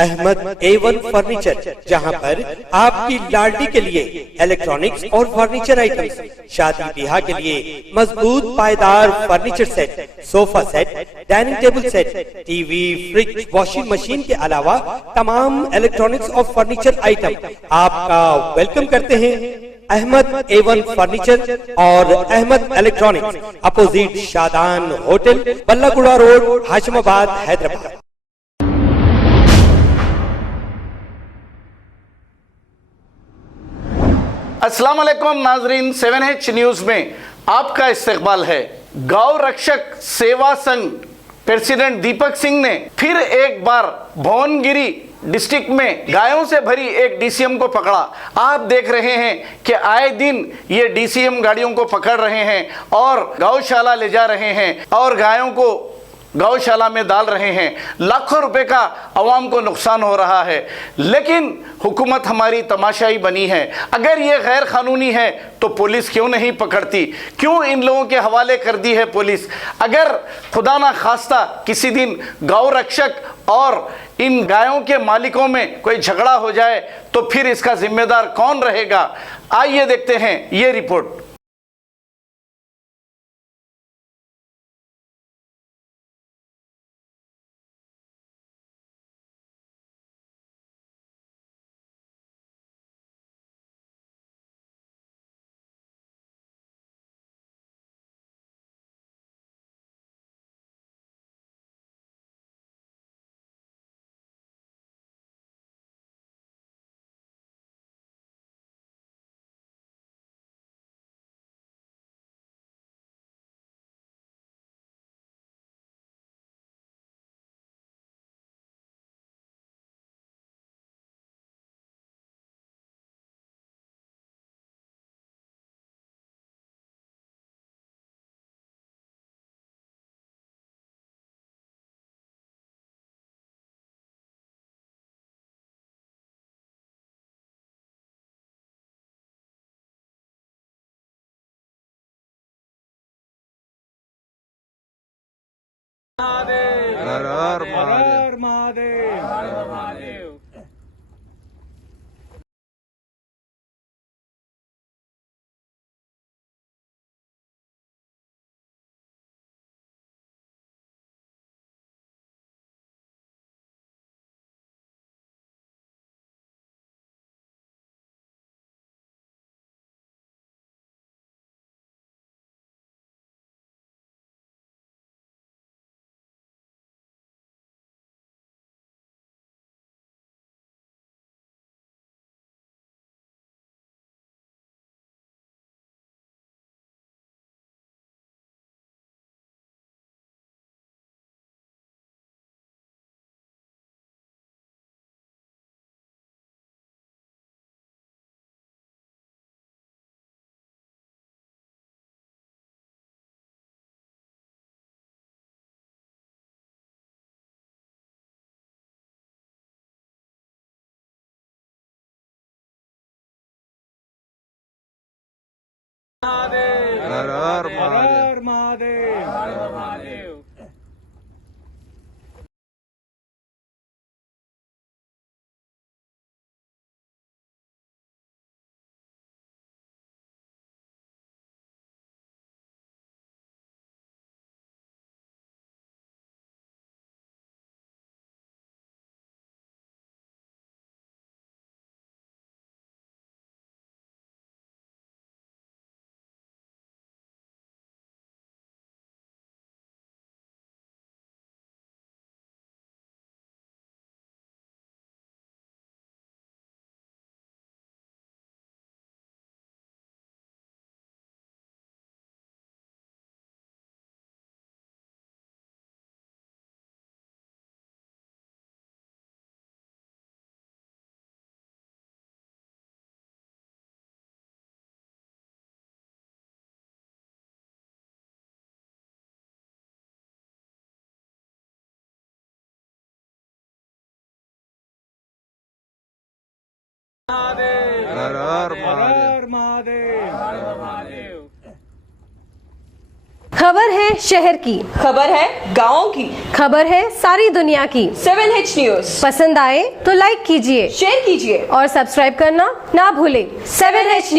Ahmad A1 furniture, जहां पर आपकी लाडली के लिए इलेक्ट्रॉनिक्स और फर्नीचर आइटम्स, शादी ब्याह के लिए मजबूत पायदार furniture set, sofa set, dining table set, TV, fridge, washing machine के अलावा तमाम इलेक्ट्रॉनिक्स और फर्नीचर आइटम आपका वेलकम करते हैं। अहमद A1 फर्नीचर और Ahmed electronics, opposite Shadan hotel, Ballaguda road, Hashimabad, Hyderabad. अस्सलाम वालेकुम नाजरीन, 7H न्यूज़ में आपका इस्तकबाल है। गौ रक्षक सेवा संघ प्रेसिडेंट दीपक सिंह ने फिर एक बार भुवनगिरी डिस्ट्रिक्ट में गायों से भरी एक डीसीएम को पकड़ा। आप देख रहे हैं कि आए दिन ये डीसीएम गाड़ियों को पकड़ रहे हैं और गौशाला ले जा रहे हैं और गायों को गौशाला में डाल रहे हैं। लाखों रुपए का अवाम को नुकसान हो रहा है, लेकिन हुकूमत हमारी तमाशाई बनी है। अगर ये गैर कानूनी है तो पुलिस क्यों नहीं पकड़ती? क्यों इन लोगों के हवाले कर दी है पुलिस? अगर खुदा ना खास्ता किसी दिन गौ रक्षक और इन गायों के मालिकों में कोई झगड़ा हो जाए तो फिर इसका जिम्मेदार कौन रहेगा? आइए देखते हैं ये रिपोर्ट। हर हर महादेव। हर हर महादेव। हर हर महादेव। खबर है शहर की, खबर है गाँव की, खबर है सारी दुनिया की। 7H न्यूज पसंद आए तो लाइक कीजिए, शेयर कीजिए और सब्सक्राइब करना ना भूलें। 7H news.